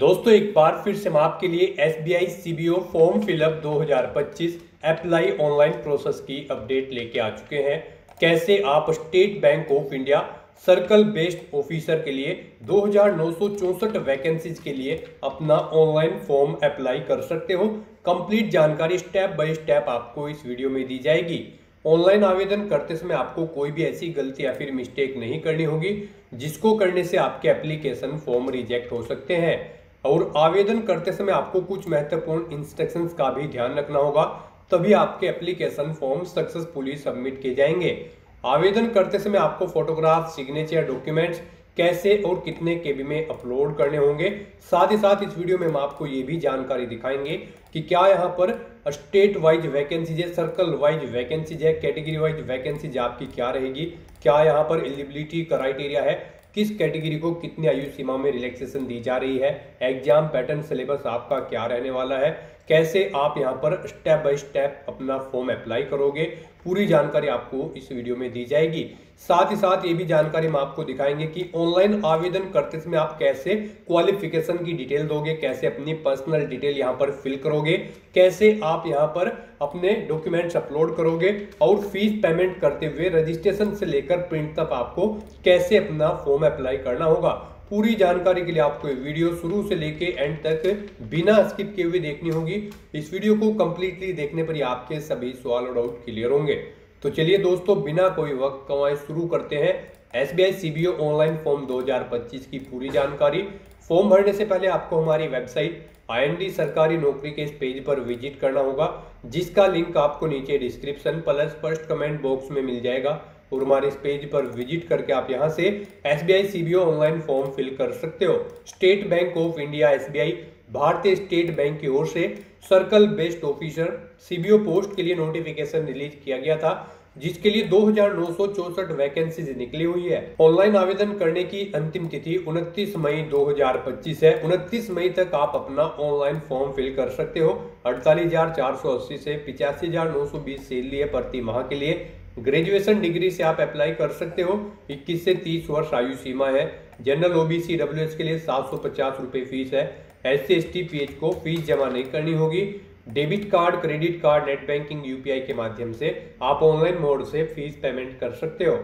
दोस्तों एक बार फिर से हम आपके लिए SBI CBO form fill up 2025 apply online process की अपडेट लेके आ चुके हैं। कैसे आप state Bank of India circle based officer के लिए 2964 वैकेंसीज के लिए अपना ऑनलाइन फॉर्म अप्लाई कर सकते हो। कंप्लीट जानकारी स्टेप बाय स्टेप आपको इस वीडियो में दी जाएगी। ऑनलाइन आवेदन करते समय आपको कोई भी ऐसी गलती या फिर मिस्टेक नहीं करनी होगी जिसको करने से आपके एप्लीकेशन फॉर्म रिजेक्ट हो सकते हैं। और आवेदन करते समय आपको कुछ महत्वपूर्ण इंस्ट्रक्शंस का भी ध्यान रखना होगा, तभी आपके एप्लीकेशन फॉर्म सक्सेसफुली सबमिट किए जाएंगे। आवेदन करते समय आपको फोटोग्राफ, सिग्नेचर, डॉक्यूमेंट्स कैसे और कितने केबी में अपलोड करने होंगे। साथ ही साथ इस वीडियो में हम आपको ये भी जानकारी दिखाएंगे कि क्या यहाँ पर स्टेट वाइज वैकेंसीज है, सर्कल वाइज वैकेंसीज है, कैटेगरी वाइज वैकेंसीज आपकी क्या रहेगी, क्या यहाँ पर एलिजिबिलिटी क्राइटेरिया है, किस कैटेगरी को कितनी आयु सीमा में रिलैक्सेशन दी जा रही है, एग्जाम पैटर्न सिलेबस आपका क्या रहने वाला है, कैसे आप यहां पर स्टेप बाय स्टेप अपना फॉर्म अप्लाई करोगे, पूरी जानकारी आपको इस वीडियो में दी जाएगी। साथ ही साथ ये भी जानकारी हम आपको दिखाएंगे कि ऑनलाइन आवेदन करते समय आप कैसे क्वालिफिकेशन की डिटेल दोगे, कैसे अपनी पर्सनल डिटेल यहां पर फिल करोगे, कैसे आप यहां पर अपने डॉक्यूमेंट्स अपलोड करोगे और फीस पेमेंट करते हुए रजिस्ट्रेशन से लेकर प्रिंट तक आपको कैसे अपना फॉर्म अप्लाई करना होगा। पूरी जानकारी के लिए आपको ये वीडियो शुरू से लेके एंड तक बिना स्किप किए हुए देखनी होगी। इस वीडियो को कंप्लीटली देखने पर ही आपके सभी सवाल और डाउट क्लियर होंगे। तो चलिए दोस्तों, बिना कोई वक्त गंवाए शुरू करते हैं एसबीआई सीबीओ ऑनलाइन फॉर्म 2025 की पूरी जानकारी। फॉर्म भरने से पहले आपको हमारी वेबसाइट IND सरकारी नौकरी के इस पेज पर विजिट करना होगा, जिसका लिंक आपको नीचे description plus first comment box में मिल जाएगा। और हमारे इस पेज पर विजिट करके आप यहां से SBI CBO online form fill कर सकते हो। State Bank of India SBI भारतीय स्टेट बैंक की ओर से circle based officer CBO post के लिए नोटिफिकेशन रिलीज किया गया था, जिसके लिए 2964 वैकेंसीज निकली हुई है। ऑनलाइन आवेदन करने की अंतिम तिथि 29 मई 2025 है। 29 मई तक आप अपना ऑनलाइन फॉर्म फिल कर सकते हो। 48,480 से 85,920 सैलरी है प्रति माह के लिए। ग्रेजुएशन डिग्री से आप अप्लाई कर सकते हो। 21 से 30 वर्ष आयु सीमा है। जनरल ओबीसी डब्ल्यूएच के लिए 750 रुपए फीस है। SC ST PH को फीस जमा नहीं करनी होगी। Debit card, credit card, net banking, UPI के माध्यम से आप ऑनलाइन मोड से फीस पेमेंट कर सकते हो।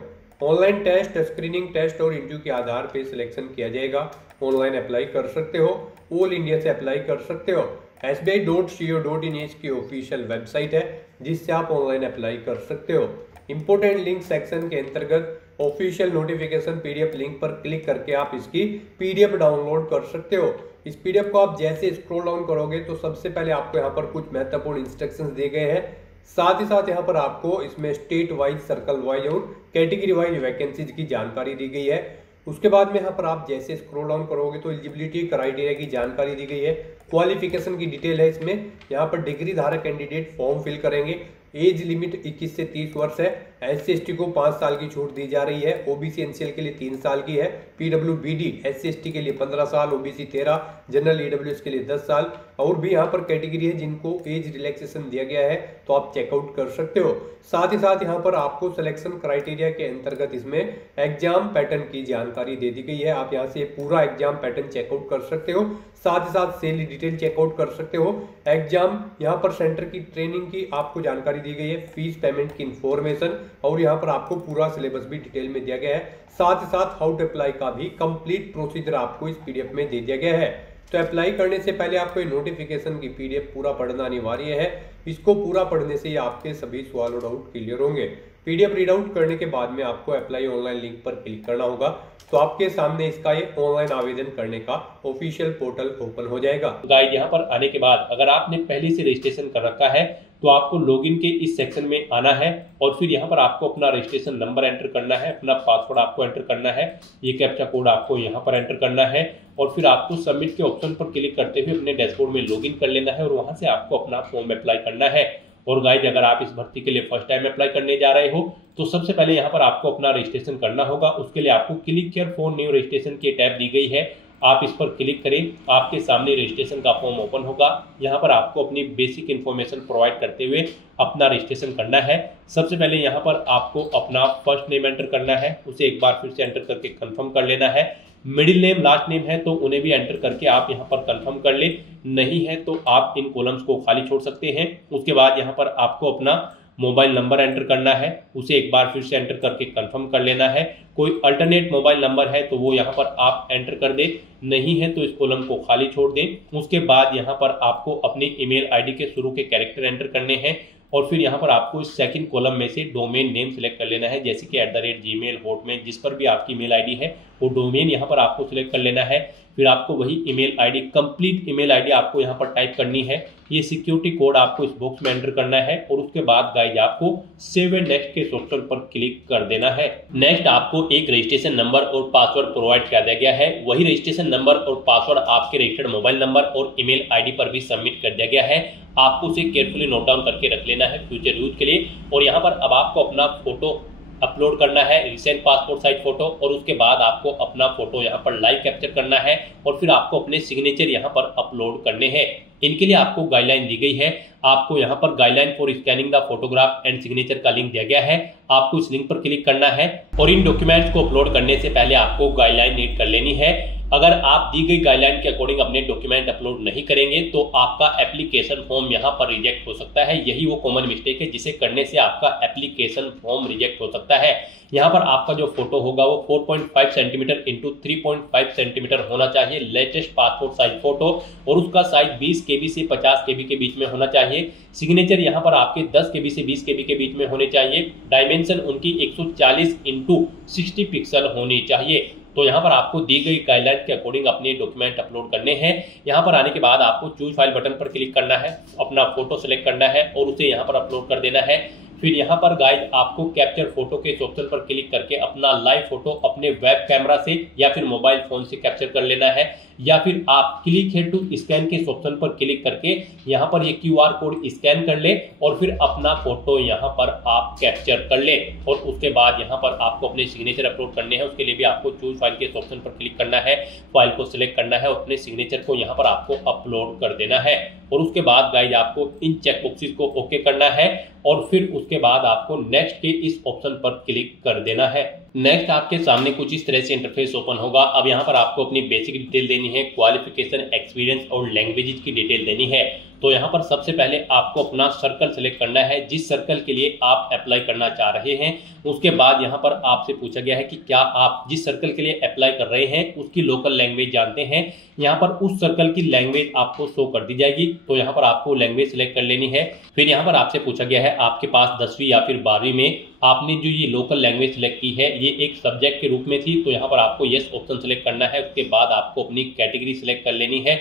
ऑनलाइन टेस्ट, स्क्रीनिंग टेस्ट और इंटरव्यू के आधार पर सिलेक्शन किया जाएगा। ऑनलाइन अप्लाई कर सकते हो। ऑल इंडिया से अप्लाई कर सकते हो। SBI.co.in इसकी ऑफिशियल वेबसाइट है, जिससे आप ऑनलाइन अप्लाई कर सकते हो। इंपोर्टेंट लिंक सेक्शन के अंतर्गत ऑफिशियल नोटिफिकेशन पीडीएफ लिंक पर क्लिक करके आप इसकी पीडीएफ डाउनलोड कर सकते हो। इस पीडीएफ को आप जैसे स्क्रॉल डाउन करोगे तो सबसे पहले आपको यहाँ पर कुछ महत्वपूर्ण इंस्ट्रक्शंस दिए गए हैं। साथ ही साथ यहाँ पर आपको इसमें स्टेट वाइज, सर्कल वाइज और कैटेगरी वाइज वैकेंसीज की जानकारी दी गई है। उसके बाद में यहाँ पर आप जैसे स्क्रॉल डाउन करोगे तो एलिजिबिलिटी क्राइटेरिया की जानकारी दी गई है। क्वालिफिकेशन की डिटेल है इसमें। यहाँ पर डिग्री धारक कैंडिडेट फॉर्म फिल करेंगे। एज लिमिट 21 से 30 वर्ष है। SC ST को 5 साल की छूट दी जा रही है। OBC NCL के लिए 3 साल की है। PWBD SC ST के लिए 15 साल, OBC 13, जनरल EWS के लिए 10 साल। और भी यहाँ पर कैटेगरी है जिनको एज रिलैक्सेशन दिया गया है, तो आप चेकआउट कर सकते हो। साथ ही साथ यहाँ पर आपको सिलेक्शन क्राइटेरिया के अंतर्गत इसमें एग्जाम पैटर्न की जानकारी दे दी गई है। आप यहाँ से पूरा एग्जाम पैटर्न चेकआउट कर सकते हो। साथ ही साथ सैलरी डिटेल चेकआउट कर सकते हो। एग्जाम यहाँ पर सेंटर की ट्रेनिंग की आपको जानकारी दी गई है, फीस पेमेंट की इंफॉर्मेशन, और यहाँ पर आपको पूरा सिलेबस भी डिटेल में दिया गया है। साथ ही साथ हाउ टू अप्लाई का भी कंप्लीट प्रोसीजर आपको इस पीडीएफ में दे दिया गया है। तो अप्लाई करने से पहले आपको नोटिफिकेशन की पीडीएफ पूरा पढ़ना अनिवार्य है। इसको पूरा पढ़ने से ही आपके सभी सवाल और डाउट क्लियर होंगे। पीडीएफ रीड आउट करने के बाद में आपको अप्लाई ऑनलाइन लिंक पर क्लिक करना होगा, तो आपके सामने इसका ये ऑनलाइन आवेदन करने का ऑफिशियल पोर्टल ओपन हो जाएगा। गाइड यहाँ पर आने के बाद अगर आपने पहले से रजिस्ट्रेशन कर रखा है तो आपको लॉगिन के इस सेक्शन में आना है और फिर यहाँ पर आपको अपना रजिस्ट्रेशन नंबर एंटर करना है, अपना पासवर्ड आपको एंटर करना है, ये कैप्चा कोड आपको यहाँ पर एंटर करना है और फिर आपको सबमिट के ऑप्शन पर क्लिक करते हुए अपने डैशबोर्ड में लॉगिन कर लेना है और वहां से आपको अपना फॉर्म अप्लाई करना है। और गाइज अगर आप इस भर्ती के लिए फर्स्ट टाइम अप्लाई करने जा रहे हो तो सबसे पहले यहाँ पर आपको अपना रजिस्ट्रेशन करना होगा। उसके लिए आपको click here for new registration की टैब दी गई है, आप इस पर क्लिक करें। आपके सामने रजिस्ट्रेशन का फॉर्म ओपन होगा। यहाँ पर आपको अपनी बेसिक इन्फॉर्मेशन प्रोवाइड करते हुए अपना रजिस्ट्रेशन करना है। सबसे पहले यहाँ पर आपको अपना फर्स्ट नेम एंटर करना है, उसे एक बार फिर से एंटर करके कंफर्म कर लेना है। मिडिल नेम लास्ट नेम है तो उन्हें भी एंटर करके आप यहाँ पर कंफर्म कर ले, नहीं है तो आप इन कॉलम्स को खाली छोड़ सकते हैं। उसके बाद यहाँ पर आपको अपना मोबाइल नंबर एंटर करना है, उसे एक बार फिर से एंटर करके कंफर्म कर लेना है। कोई अल्टरनेट मोबाइल नंबर है तो वो यहाँ पर आप एंटर कर दें, नहीं है तो इस कॉलम को खाली छोड़ दें। उसके बाद यहाँ पर आपको अपनी ईमेल आईडी के शुरू के कैरेक्टर एंटर करने हैं और फिर यहाँ पर आपको इस सेकंड कॉलम में से डोमेन नेम सिलेक्ट कर लेना है, जैसे कि @gmail, हॉटमेल, जिस पर भी आपकी ईमेल आईडी है वो डोमेन यहाँ पर आपको सिलेक्ट कर लेना है। फिर आपको वही email ID, complete email ID आपको यहाँ पर टाइप करनी है। ये सिक्योरिटी कोड आपको इस बॉक्स में एंटर करना है और उसके बाद गाइज आपको सेव एंड नेक्स्ट के ऑप्शन पर क्लिक कर देना है। नेक्स्ट आपको एक रजिस्ट्रेशन नंबर और पासवर्ड प्रोवाइड कर दिया गया है। वही रजिस्ट्रेशन नंबर और पासवर्ड आपके रजिस्टर्ड मोबाइल नंबर और ईमेल आईडी पर भी सबमिट कर दिया गया है। आपको उसे केयरफुली नोट डाउन करके रख लेना है फ्यूचर यूज के लिए। और यहाँ पर अब आपको अपना फोटो अपलोड करना है, रिसेंट पासपोर्ट साइज फोटो, और उसके बाद आपको अपना फोटो यहाँ पर लाइव कैप्चर करना है और फिर आपको अपने सिग्नेचर यहाँ पर अपलोड करने हैं। इनके लिए आपको गाइडलाइन दी गई है। आपको यहाँ पर guideline for scanning the photograph and signature का लिंक दिया गया है, आपको इस लिंक पर क्लिक करना है और इन डॉक्यूमेंट्स को अपलोड करने से पहले आपको गाइडलाइन रीड कर लेनी है। अगर आप दी गई गाइडलाइन के अकॉर्डिंग अपने डॉक्यूमेंट अपलोड नहीं करेंगे तो आपका एप्लीकेशन फॉर्म यहाँ पर रिजेक्ट हो सकता है। यही वो कॉमन मिस्टेक है जिसे करने से आपका एप्लीकेशन फॉर्म रिजेक्ट हो सकता है। यहाँ पर आपका जो फोटो होगा वो 4.5 सेंटीमीटर इंटू 3.5 सेंटीमीटर होना चाहिए, लेटेस्ट पासपोर्ट साइज फोटो, और उसका साइज 20 KB से 50 KB के बीच में होना चाहिए। सिग्नेचर यहाँ पर आपके 10 KB से 20 KB के बीच में होने चाहिए। डायमेंशन उनकी 140 इंटू 60 पिक्सल होनी चाहिए। तो यहाँ पर आपको दी गई गाइडलाइन के अकॉर्डिंग अपने डॉक्यूमेंट अपलोड करने हैं। यहाँ पर आने के बाद आपको चूज फाइल बटन पर क्लिक करना है, अपना फोटो सेलेक्ट करना है और उसे यहाँ पर अपलोड कर देना है। फिर यहाँ पर गाइस आपको कैप्चर फोटो के ऑप्शन पर क्लिक करके अपना लाइव फोटो अपने वेब कैमरा से या फिर मोबाइल फोन से कैप्चर कर लेना है, या फिर आप क्लिक हियर टू स्कैन के ऑप्शन पर क्लिक करके यहाँ पर ये QR कोड स्कैन कर ले और फिर अपना फोटो यहाँ पर आप कैप्चर कर ले। और उसके बाद यहाँ पर आपको अपने सिग्नेचर अपलोड करने हैं। उसके लिए भी आपको चूज फाइल के ऑप्शन पर क्लिक करना है, फाइल को सिलेक्ट करना है और अपने सिग्नेचर को यहाँ पर आपको अपलोड कर देना है। और उसके बाद गाइस आपको इन चेक बॉक्सेस को ओके करना है और फिर उसके बाद आपको नेक्स्ट के इस ऑप्शन पर क्लिक कर देना है। नेक्स्ट आपके सामने कुछ इस तरह से इंटरफेस ओपन होगा। अब यहाँ पर आपको अपनी बेसिक डिटेल देनी है, क्वालिफिकेशन, एक्सपीरियंस और लैंग्वेजेस की डिटेल देनी है। तो यहाँ पर सबसे पहले आपको अपना सर्कल सेलेक्ट करना है, जिस सर्कल के लिए आप अप्लाई करना चाह रहे हैं। उसके बाद यहाँ पर आपसे पूछा गया है कि क्या आप जिस सर्कल के लिए अप्लाई कर रहे हैं उसकी लोकल लैंग्वेज जानते हैं। यहाँ पर उस सर्कल की लैंग्वेज आपको शो कर दी जाएगी, तो यहाँ पर आपको लैंग्वेज सेलेक्ट कर लेनी है। फिर यहाँ पर आपसे पूछा गया है आपके पास 10वीं या फिर 12वीं में आपने जो ये लोकल लैंग्वेज सेलेक्ट की है ये एक सब्जेक्ट के रूप में थी, तो यहाँ पर आपको यस ऑप्शन सेलेक्ट करना है। उसके बाद आपको अपनी कैटेगरी सेलेक्ट कर लेनी है।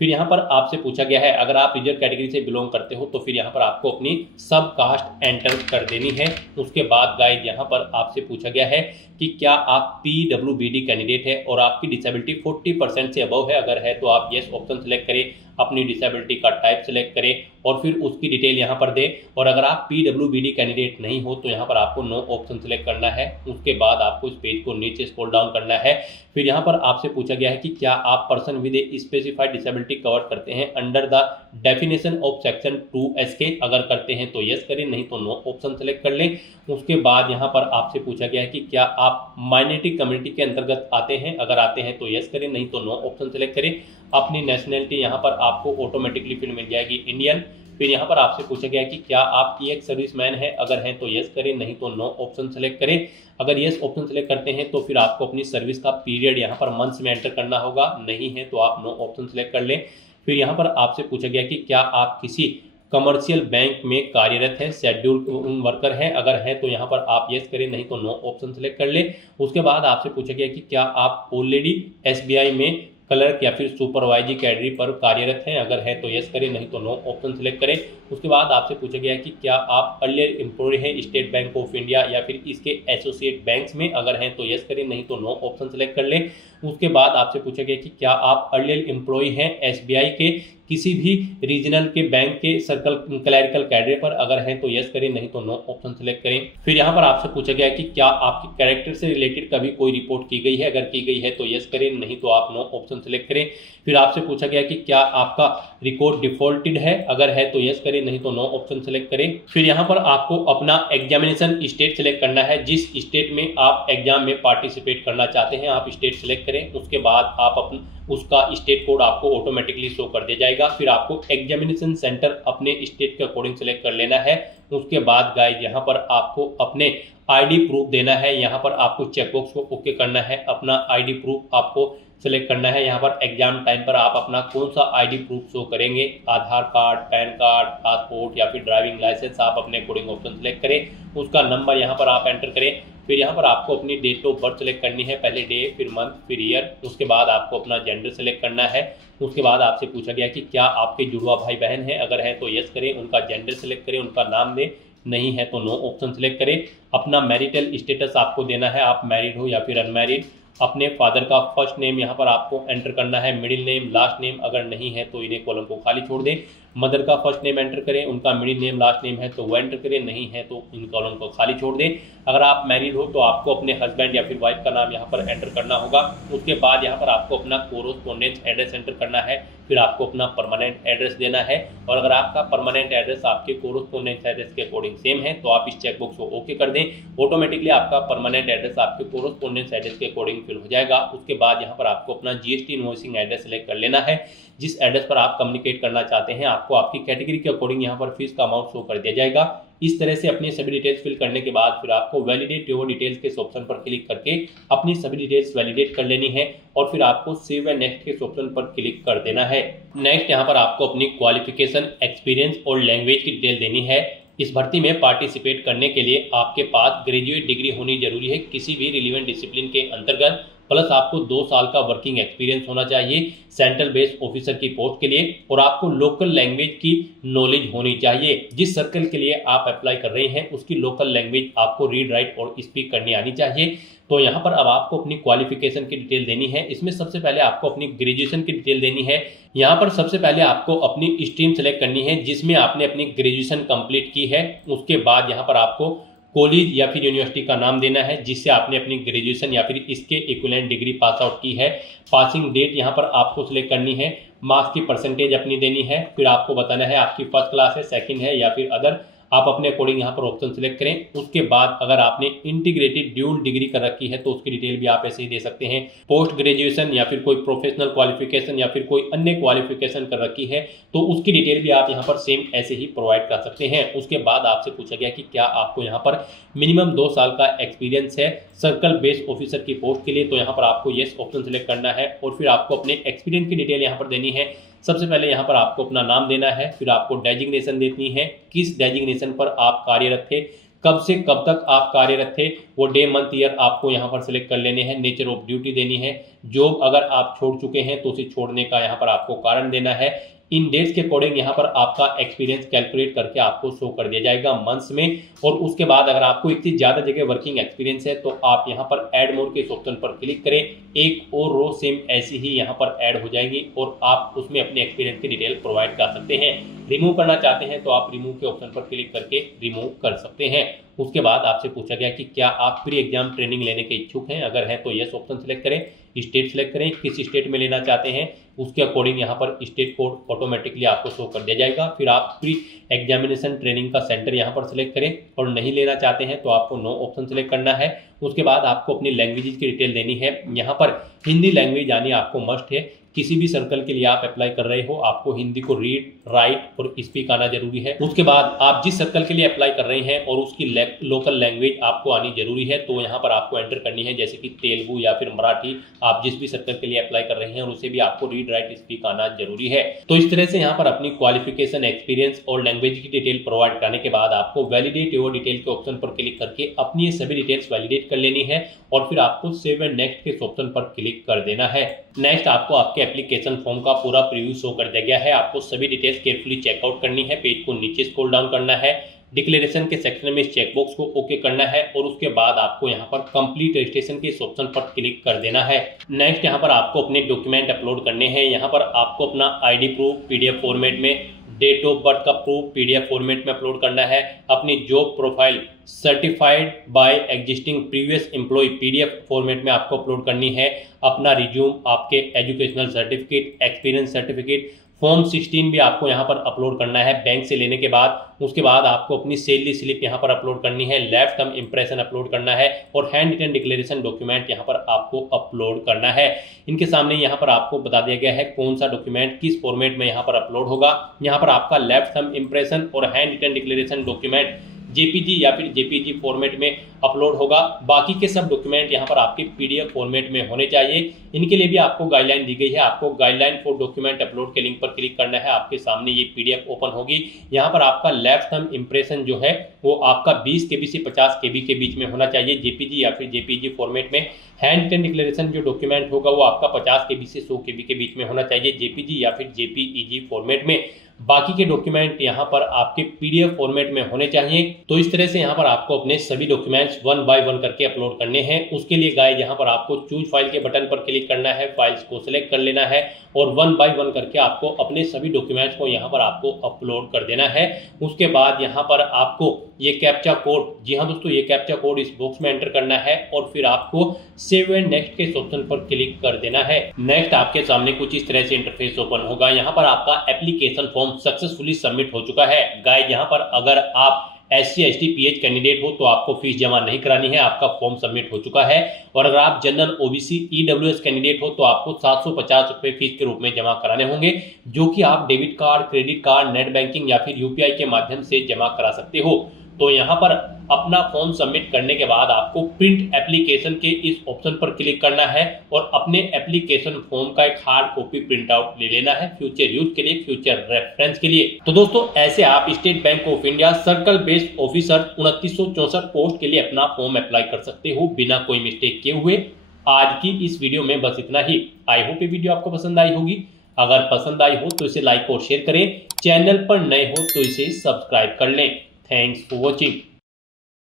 फिर यहाँ पर आपसे पूछा गया है अगर आप रिजर्व कैटेगरी से बिलोंग करते हो तो फिर यहाँ पर आपको अपनी सब कास्ट एंटर कर देनी है। उसके बाद गाइस यहाँ पर आपसे पूछा गया है कि क्या आप PWBD कैंडिडेट है और आपकी डिसेबिलिटी 40% से अबव है। अगर है तो आप यस ऑप्शन सेलेक्ट करें, अपनी डिसेबिलिटी का टाइप सेलेक्ट करें और फिर उसकी डिटेल यहाँ पर दें। और अगर आप PWBD कैंडिडेट नहीं हो तो यहाँ पर आपको नो ऑप्शन सेलेक्ट करना है। उसके बाद आपको इस पेज को नीचे स्क्रॉल डाउन करना है। फिर यहाँ पर आपसे पूछा गया है कि क्या आप person with a specified disability cover करते हैं under the definition of section 2SK। अगर करते हैं तो यस करें, नहीं तो नो ऑप्शन सेलेक्ट कर लें। उसके बाद यहाँ पर आपसे पूछा गया है कि क्या आप माइनॉरिटी कम्युनिटी के अंतर्गत आते हैं। अगर आते हैं तो यस करें, नहीं तो नो ऑप्शन सेलेक्ट करें। अपनी नेशनलिटी यहाँ पर आपको ऑटोमेटिकली फिर मिल जाएगी इंडियन। फिर यहाँ पर आपसे पूछा गया कि क्या आप एक सर्विसमैन हैं। अगर हैं तो यस करें, नहीं तो नो ऑप्शन सेलेक्ट करें। अगर यस ऑप्शन सेलेक्ट करते हैं तो फिर आपको अपनी सर्विस का पीरियड यहाँ पर मंथ्स में एंटर करना होगा, नहीं है तो आप नो ऑप्शन सेलेक्ट कर लें। फिर यहाँ पर आपसे पूछा गया कि क्या आप किसी कमर्शियल बैंक में कार्यरत है, शेड्यूल्ड वर्कर है। अगर है तो यहाँ पर आप यस करें, नहीं तो नो ऑप्शन सेलेक्ट कर ले। उसके बाद आपसे पूछा गया कि क्या आप ऑलरेडी SBI में क्लर्क या फिर सुपरवाइजरी कैडरी पर कार्यरत हैं। अगर है तो यस करें, नहीं तो नो ऑप्शन सेलेक्ट करें। उसके बाद आपसे पूछा गया है कि क्या आप अर्लियर एम्प्लॉय हैं स्टेट बैंक ऑफ इंडिया या फिर इसके एसोसिएट बैंक्स में। अगर हैं तो यस करें, नहीं तो नो ऑप्शन सेलेक्ट कर लें। उसके बाद आपसे पूछा गया कि क्या आप अर्लियर एम्प्लॉय हैं SBI के किसी भी रीजनल के बैंक के सर्कल क्लरिकल कैडरे पर। अगर हैं तो यस करें, नहीं तो नो ऑप्शन सेलेक्ट करें। फिर यहाँ पर आपसे पूछा गया कि क्या आपके कैरेक्टर से रिलेटेड कभी कोई रिपोर्ट की गई है। अगर की गई है तो यस करें, नहीं तो आप नो ऑप्शन सेलेक्ट करें। फिर आपसे पूछा गया कि क्या आपका रिकॉर्ड डिफॉल्टेड है। अगर है तो यस करें, नहीं तो नो ऑप्शन सेलेक्ट करें। फिर यहाँ पर आपको अपना एग्जामिनेशन स्टेट सेलेक्ट करना है, जिस स्टेट में आप एग्जाम में पार्टिसिपेट करना चाहते हैं आप स्टेट सेलेक्ट करें। उसके बाद आप उसका स्टेट कोड आपको ऑटोमेटिकली शो कर दिया जाएगा। फिर आपको एग्जामिनेशन सेंटर अपने स्टेट के अकॉर्डिंग सेलेक्ट कर लेना है। उसके बाद गाइस यहाँ पर आपको अपने आईडी प्रूफ देना है। यहाँ पर आपको चेकबॉक्स को ओके करना है, अपना आईडी प्रूफ आपको सेलेक्ट करना है। यहाँ पर एग्जाम टाइम पर आप अपना कौन सा आईडी प्रूफ शो करेंगे, आधार कार्ड, पैन कार्ड, पासपोर्ट या फिर ड्राइविंग लाइसेंस, आप अपने अकॉर्डिंग ऑप्शन सेलेक्ट करें। उसका नंबर यहाँ पर आप एंटर करें। फिर यहाँ पर आपको अपनी डेट ऑफ बर्थ सेलेक्ट करनी है, पहले डे, फिर मंथ, फिर ईयर। उसके बाद आपको अपना जेंडर सेलेक्ट करना है। उसके बाद आपसे पूछा गया कि क्या आपके जुड़वा भाई बहन हैं, अगर है तो यस करें, उनका जेंडर सेलेक्ट करें, उनका नाम दें, नहीं है तो नो ऑप्शन सेलेक्ट करें। अपना मैरिटल स्टेटस आपको देना है, आप मैरिड हो या फिर अनमैरिड। अपने फादर का फर्स्ट नेम यहाँ पर आपको एंटर करना है, मिडिल नेम, लास्ट नेम, अगर नहीं है तो इन्हें कॉलम को खाली छोड़ दें। मदर का फर्स्ट नेम एंटर करें, उनका मिडिल नेम, लास्ट नेम है तो वो एंटर करें, नहीं है तो इन कॉलम को खाली छोड़ दें। अगर आप मैरिड हो तो आपको अपने हस्बैंड या फिर वाइफ का नाम यहाँ पर एंटर करना होगा। उसके बाद यहाँ पर आपको अपना कोरोस्पोंडेंस एड्रेस एंटर करना है, फिर आपको अपना परमानेंट एड्रेस देना है। और अगर आपका परमानेंट एड्रेस आपके कोरोस्पोंडेंस एड्रेस के अकॉर्डिंग सेम है तो आप इस चेकबॉक्स को ओके कर दें। ऑटोमेटिकली आपका परमानेंट एड्रेस आपके कोरोस्पोंडेंस एड्रेस के अकॉर्डिंग फिल हो जाएगा। उसके बाद यहाँ पर आपको अपना जीएसटी इनवॉइसिंग एड्रेस सेलेक्ट कर लेना है। जिस एड्रेस पर आप कम्युनिकेट करना चाहते हैं आपको आपकी कैटेगरी के अकॉर्डिंग यहाँ पर फीस का अमाउंट शो कर दिया जाएगा। इस तरह से अपनी सभी डिटेल्स फिल करने के बाद फिर आपको वैलिडेट योर डिटेल्स के ऑप्शन पर क्लिक करके अपनी सभी डिटेल्स वैलिडेट कर लेनी है और फिर आपको सेव एंड नेक्स्ट के ऑप्शन पर क्लिक कर देना है। नेक्स्ट यहाँ पर आपको अपनी क्वालिफिकेशन, एक्सपीरियंस और लैंग्वेज की डिटेल देनी है। इस भर्ती में पार्टिसिपेट करने के लिए आपके पास ग्रेजुएट डिग्री होनी जरूरी है किसी भी रिलेवेंट डिसिप्लिन के अंतर्गत, प्लस आपको 2 साल का वर्किंग एक्सपीरियंस होना चाहिए सेंट्रल बेस्ड ऑफिसर की पोस्ट के लिए, और आपको लोकल लैंग्वेज की नॉलेज होनी चाहिए। जिस सर्कल के लिए आप अप्लाई कर रहे हैं उसकी लोकल लैंग्वेज आपको रीड, राइट और स्पीक करनी आनी चाहिए। तो यहाँ पर अब आपको अपनी क्वालिफिकेशन की डिटेल देनी है। इसमें सबसे पहले आपको अपनी ग्रेजुएशन की डिटेल देनी है। यहाँ पर सबसे पहले आपको अपनी स्ट्रीम सेलेक्ट करनी है जिसमें आपने अपनी ग्रेजुएशन कंप्लीट की है। उसके बाद यहाँ पर आपको कॉलेज या फिर यूनिवर्सिटी का नाम देना है जिससे आपने अपनी ग्रेजुएशन या फिर इसके इक्विवेलेंट डिग्री पास आउट की है। पासिंग डेट यहाँ पर आपको सिलेक्ट करनी है, मार्क्स की परसेंटेज अपनी देनी है, फिर आपको बताना है आपकी फर्स्ट क्लास है, सेकंड है या फिर अदर, आप अपने अकॉर्डिंग यहाँ पर ऑप्शन सेलेक्ट करें। उसके बाद अगर आपने इंटीग्रेटेड ड्यूल डिग्री कर रखी है तो उसकी डिटेल भी आप ऐसे ही दे सकते हैं। पोस्ट ग्रेजुएशन या फिर कोई प्रोफेशनल क्वालिफिकेशन या फिर कोई अन्य क्वालिफिकेशन कर रखी है तो उसकी डिटेल भी आप यहाँ पर सेम ऐसे ही प्रोवाइड कर सकते हैं। उसके बाद आपसे पूछा गया कि क्या आपको यहाँ पर मिनिमम 2 साल का एक्सपीरियंस है सर्कल बेस्ड ऑफिसर की पोस्ट के लिए, तो यहाँ पर आपको येस ऑप्शन सेलेक्ट करना है और फिर आपको अपने एक्सपीरियंस की डिटेल यहाँ पर देनी है। सबसे पहले यहाँ पर आपको अपना नाम देना है, फिर आपको डेजिग्नेशन देनी है, किस डेजिग्नेशन पर आप कार्यरत थे, कब से कब तक आप कार्यरत थे, वो डे, मंथ, ईयर आपको यहाँ पर सिलेक्ट कर लेने हैं। नेचर ऑफ ड्यूटी देनी है, जॉब अगर आप छोड़ चुके हैं तो उसे छोड़ने का यहाँ पर आपको कारण देना है। इन डेट्स के अकॉर्डिंग यहाँ पर आपका एक्सपीरियंस कैलकुलेट करके आपको शो कर दिया जाएगा मंथ्स में। और उसके बाद अगर आपको एक से ज़्यादा जगह वर्किंग एक्सपीरियंस है तो आप यहाँ पर ऐड मोर के ऑप्शन पर क्लिक करें, एक और रो सेम ऐसी ही यहाँ पर ऐड हो जाएगी और आप उसमें अपने एक्सपीरियंस की डिटेल प्रोवाइड कर सकते हैं। रिमूव करना चाहते हैं तो आप रिमूव के ऑप्शन पर क्लिक करके रिमूव कर सकते हैं। उसके बाद आपसे पूछा गया कि क्या आप प्री एग्जाम ट्रेनिंग लेने के इच्छुक हैं, अगर हैं तो यस ऑप्शन सेलेक्ट करें, स्टेट सेलेक्ट करें, किस स्टेट में लेना चाहते हैं उसके अकॉर्डिंग यहाँ पर स्टेट कोड ऑटोमेटिकली आपको शो कर दिया जाएगा। फिर आप प्री एग्जामिनेशन ट्रेनिंग का सेंटर यहाँ पर सिलेक्ट करें और नहीं लेना चाहते हैं तो आपको नो ऑप्शन सेलेक्ट करना है। उसके बाद आपको अपनी लैंग्वेजेस की डिटेल देनी है। यहाँ पर हिंदी लैंग्वेज आनी आपको मस्ट है। किसी भी सर्कल के लिए आप अप्लाई कर रहे हो आपको हिंदी को रीड, राइट और स्पीक आना जरूरी है। उसके बाद आप जिस सर्कल के लिए अप्लाई कर रहे हैं और उसकी लोकल लैंग्वेज आपको आनी जरूरी है तो यहाँ पर आपको एंटर करनी है, जैसे कि तेलुगु या फिर मराठी, आप जिस भी सर्कल के लिए अप्लाई कर रहे हैं और उसे भी आपको रीड, राइट, स्पीक आना जरूरी है। तो इस तरह से यहाँ पर अपनी क्वालिफिकेशन, एक्सपीरियंस और लैंग्वेज की डिटेल प्रोवाइड करने के बाद आपको वैलिडेट योर डिटेल के ऑप्शन पर क्लिक करके अपनी ये सभी डिटेल्स वैलिडेट कर लेनी है और फिर आपको सेव एंड नेक्स्ट के ऑप्शन पर क्लिक कर देना है। नेक्स्ट आपको आपके एप्लीकेशन फॉर्म का पूरा प्रीव्यू शो कर दिया गया है। आपको सभी डिटेल्स केयरफुली चेकआउट करनी है, पेज को नीचे स्क्रॉल डाउन करना है, डिक्लेरेशन के सेक्शन में इस चेकबॉक्स को ओके करना है और उसके बाद आपको यहाँ पर कंप्लीट रजिस्ट्रेशन के इस ऑप्शन पर क्लिक कर देना है। नेक्स्ट यहाँ पर आपको अपने डॉक्यूमेंट अपलोड करने हैं। यहाँ पर आपको अपना आईडी प्रूफ पीडीएफ फॉर्मेट में, डेट ऑफ बर्थ का प्रूफ पीडीएफ फॉर्मेट में अपलोड करना है, अपनी job profile certified by existing previous employ PDF format में आपको अपलोड करनी है। अपना रिज्यूम, आपके educational certificate, experience certificate, form 16 भी आपको यहाँ पर अपलोड करना है बैंक से लेने के बाद। उसके बाद आपको अपनी सैलरी स्लिप यहाँ पर अपलोड करनी है, लेफ्ट टर्म इंप्रेशन अपलोड करना है और हैंड रिटन डिक्लेरेशन डॉक्यूमेंट यहाँ पर आपको अपलोड करना है। इनके सामने यहाँ पर आपको बता दिया गया है कौन सा डॉक्यूमेंट किस फॉर्मेट में यहाँ पर अपलोड होगा। यहाँ पर आपका लेफ्ट टर्म इंप्रेशन और hand written declaration document JPG या फिर जेपीजी फॉर्मेट में अपलोड होगा। बाकी के सब डॉक्यूमेंट यहाँ पर आपके पीडीएफ फॉर्मेट में होने चाहिए। इनके लिए भी आपको गाइडलाइन दी गई है। आपको गाइडलाइन फॉर डॉक्यूमेंट अपलोड के लिंक पर क्लिक करना है। आपके सामने ये पीडीएफ ओपन होगी। यहाँ पर आपका लेफ्ट टर्म इंप्रेशन जो है वो आपका 20 KB से 50 KB के बीच में होना चाहिए जेपीजी या फिर जेपीजी फॉर्मेट में। हैंड रिटन डिक्लेरेशन जो डॉक्यूमेंट होगा वो आपका 50 KB से 100 KB के बीच में होना चाहिए जेपीजी या फिर जेपीईजी फॉर्मेट में। बाकी के डॉक्यूमेंट यहाँ पर आपके पीडीएफ फॉर्मेट में होने चाहिए। तो इस तरह से यहाँ पर आपको अपने सभी डॉक्यूमेंट्स 1 बाय 1 करके अपलोड करने हैं। उसके लिए गाइस यहाँ पर आपको चूज फाइल के बटन पर क्लिक करना है, फाइल्स को सिलेक्ट कर लेना है और 1 बाय 1 करके आपको अपने सभी डॉक्यूमेंट्स को यहाँ पर आपको अपलोड कर देना है। उसके बाद यहाँ पर आपको ये कैप्चा कोड, जी हाँ दोस्तों, ये कैप्चा कोड इस बॉक्स में एंटर करना है और फिर आपको सेव एंड नेक्स्ट के ऑप्शन पर क्लिक कर देना है। नेक्स्ट आपके सामने कुछ इस तरह से इंटरफेस ओपन होगा। यहाँ पर आपका एप्लीकेशन फॉर्म सक्सेसफुली सबमिट हो चुका है। गाइस यहाँ पर अगर आप SC ST PH कैंडिडेट हो तो आपको फीस जमा नहीं करानी है, आपका फॉर्म सबमिट हो चुका है। और अगर आप जनरल OBC EWS कैंडिडेट हो तो आपको 750 रुपए फीस के रूप में जमा कराने होंगे, जो कि आप debit card, credit card, net banking या फिर UPI के माध्यम से जमा करा सकते हो। तो यहाँ पर अपना फॉर्म सबमिट करने के बाद आपको प्रिंट एप्लीकेशन के इस ऑप्शन पर क्लिक करना है और अपने एप्लीकेशन फॉर्म का एक हार्ड कॉपी प्रिंट आउट ले लेना है फ्यूचर यूज के लिए, फ्यूचर रेफरेंस के लिए। तो दोस्तों ऐसे आप state Bank of India circle based officer 2964 post के लिए अपना फॉर्म अप्लाई कर सकते हो बिना कोई मिस्टेक किए हुए। आज की इस वीडियो में बस इतना ही। आई होप ये वीडियो आपको पसंद आई होगी। अगर पसंद आई हो तो इसे लाइक और शेयर करें। चैनल पर नए हो तो इसे सब्सक्राइब कर लें। Thanks for watching.